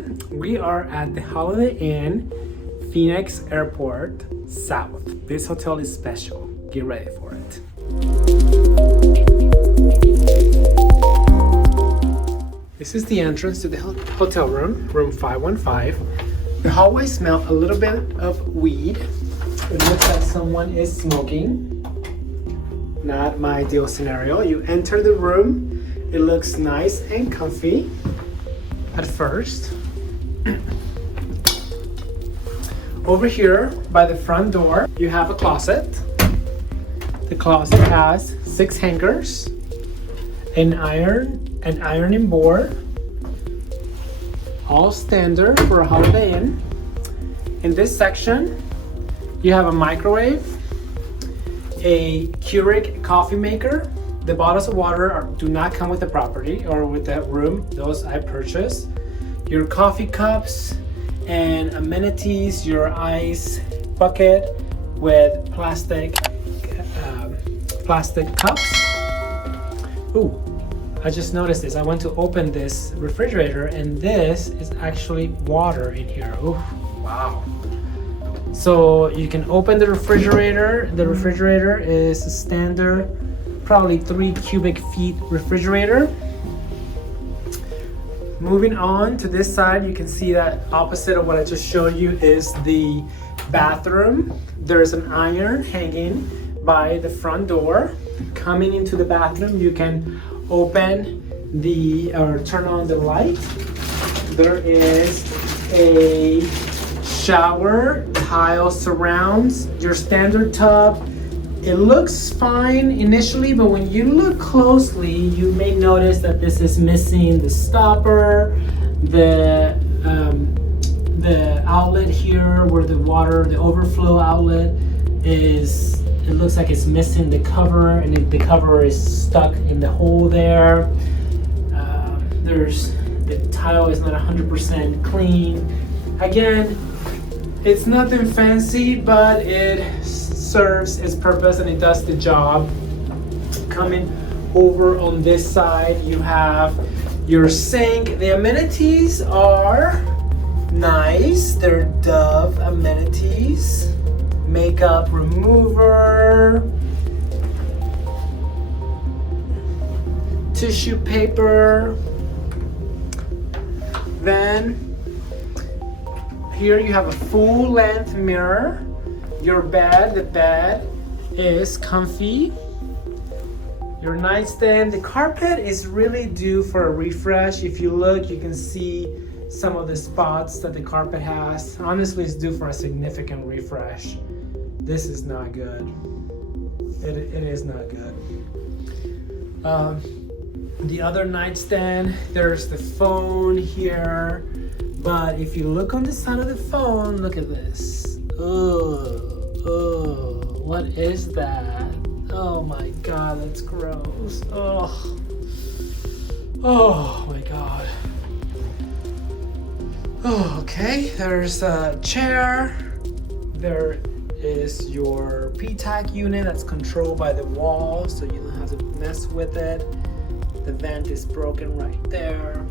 everyone. We are at the Holiday Inn, Phoenix Airport South. This hotel is special. Get ready for it. This is the entrance to the hotel room, room 515. The hallway smells a little bit of weed. It looks like someone is smoking. Not my ideal scenario. You enter the room. It looks nice and comfy at first. Over here by the front door, you have a closet. The closet has 6 hangers, an ironing board, all standard for a Holiday Inn. In this section, you have a microwave, a Keurig coffee maker. The bottles of water do not come with the property or with that room. Those I purchased. Your coffee cups and amenities, your ice bucket with plastic cups. Ooh, I just noticed this. I went to open this refrigerator and this is actually water in here. Ooh, wow. So you can open the refrigerator. The refrigerator is a standard, probably 3 cubic feet refrigerator. Moving on to this side, you can see that opposite of what I just showed you is the bathroom. There's an iron hanging by the front door. Coming into the bathroom, you can open or turn on the light. There is a shower, tile surrounds your standard tub. It looks fine initially, but when you look closely, you may notice that this is missing the stopper, the outlet here where the water, the overflow outlet is. It looks like it's missing the cover, and the cover is stuck in the hole there. The tile is not 100% clean. Again, it's nothing fancy, but it serves its purpose and it does the job. Coming over on this side, you have your sink. The amenities are nice. They're Dove amenities. Makeup remover, tissue paper. Then here you have a full length mirror. Your bed, the bed is comfy. Your nightstand, the carpet is really due for a refresh. If you look, you can see some of the spots that the carpet has. Honestly, it's due for a significant refresh. This is not good. It is not good. The other nightstand, there's the phone here. But if you look on the side of the phone, look at this. Oh, what is that? Oh my God, that's gross. Oh my God. Oh, okay, there's a chair. There is your PTAC unit that's controlled by the wall, so you don't have to mess with it. The vent is broken right there.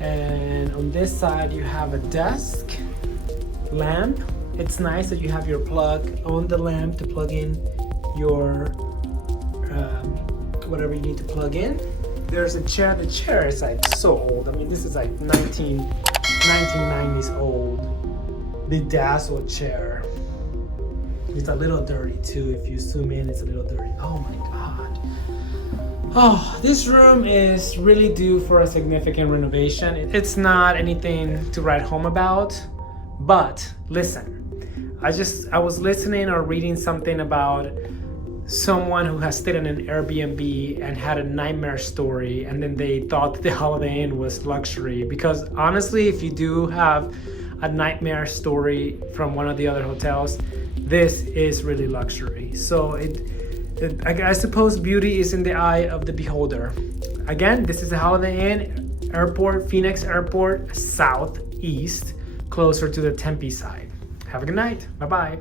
And on this side, you have a desk, lamp. It's nice that you have your plug on the lamp to plug in your whatever you need to plug in. There's a chair. The chair is like so old. I mean, this is like 1990s old. Bedazzled chair. It's a little dirty too. If you zoom in, it's a little dirty. Oh my God. Oh, this room is really due for a significant renovation. It's not anything to write home about, but listen. I was listening or reading something about someone who has stayed in an Airbnb and had a nightmare story, and then they thought the Holiday Inn was luxury. Because honestly, if you do have a nightmare story from one of the other hotels, this is really luxury. So I suppose beauty is in the eye of the beholder. Again, this is the Holiday Inn Airport, Phoenix Airport Southeast, closer to the Tempe side. Have a good night. Bye-bye.